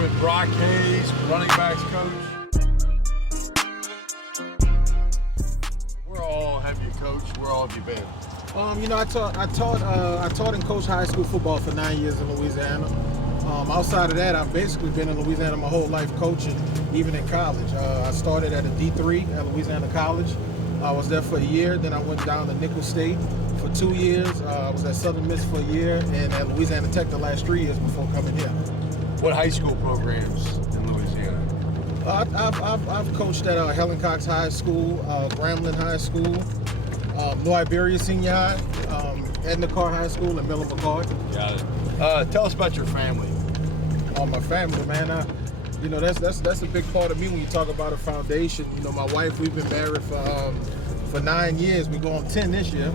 here with Brock Hayes, running backs coach. Where all have you coached? Where all have you been? I taught and coached high school football for 9 years in Louisiana. Outside of that, I've basically been in Louisiana my whole life coaching, even in college. I started at a D3 at Louisiana College. I was there for a year. Then I went down to Nicholls State for 2 years. I was at Southern Miss for a year, and at Louisiana Tech the last 3 years before coming here. What high school programs in Louisiana? I've coached at Helen Cox High School, Grambling High School, New Iberia Senior High, Edna Carr High School, and Miller McCoy. Got it. Tell us about your family. My family, man. That's a big part of me when you talk about a foundation. My wife, we've been married for 9 years. We go on 10 this year,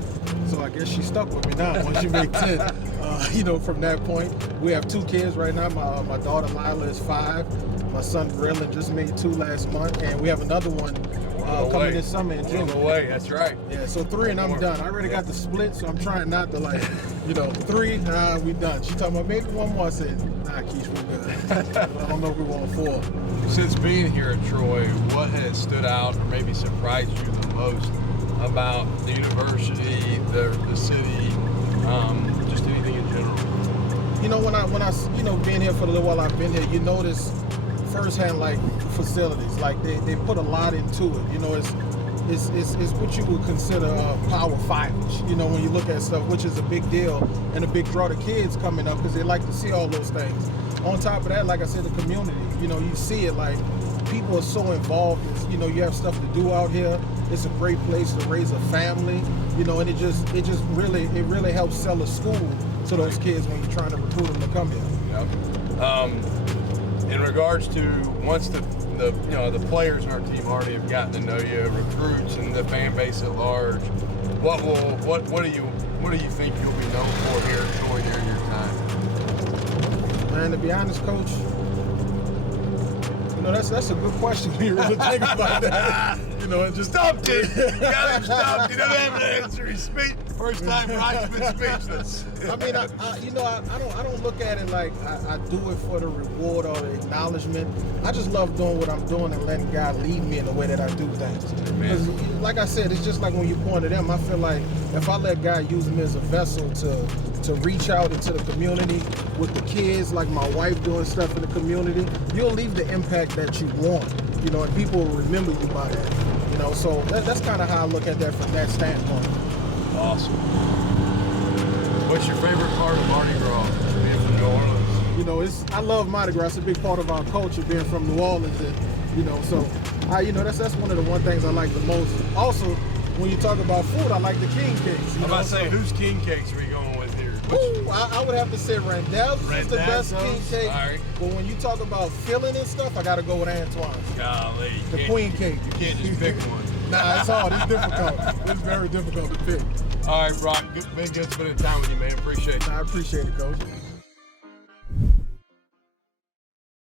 so I guess she's stuck with me now. Once you make 10, from that point, we have 2 kids right now. My daughter Lila is 5. My son Braylon just made 2 last month, and we have another one coming this summer in June. That's right. Yeah, so 3 and I'm done. I already got the split, so I'm trying not to 3, we done. She talking about maybe 1 more. I said, nah, Keish, we're good. But I don't know if we want 4. Since being here at Troy, what has stood out or maybe surprised you the most about the university, the city, just anything in general? When I being here for the little while I've been here, you notice firsthand facilities. They put a lot into it. It's what you would consider power 5-ish, when you look at stuff, which is a big deal and a big draw to kids coming up because they like to see all those things. On top of that, like I said, the community, you see it people are so involved. You have stuff to do out here. It's a great place to raise a family, and it just really helps sell a school to those kids when you're trying to recruit them to come here. Yep. In regards to once the players in our team already have gotten to know you, recruits and the fan base at large, what do you think you'll be known for here at Troy during your time? Man, to be honest, Coach, that's a good question when you really think about that. It just stumped it. You got him stumped. He doesn't have an answer. He's first time Brock's been speechless. I don't look at it like I do it for the reward or the acknowledgement. I just love doing what I'm doing and letting God lead me in the way that I do things. Because, like I said, it's just like when you point to them. I feel like if I let God use me as a vessel to reach out into the community with the kids, like my wife doing stuff in the community, you'll leave the impact that you want, and people will remember you by that. So that's kind of how I look at that from that standpoint. Awesome. What's your favorite part of Mardi Gras, being from New Orleans? I love Mardi Gras. It's a big part of our culture, being from New Orleans. That's one of the things I like the most. Also, when you talk about food, I like the king cakes. I'm about to say, whose king cakes are we going with here? I would have to say Randall's is the best king cake. Right. But when you talk about filling and stuff, I got to go with Antoine's. Golly. The queen cake. You can't just pick one. Nah, it's hard. It's difficult. It's very difficult to pick. All right, Brock. Been good spending time with you, man. Appreciate it. I appreciate it, Coach.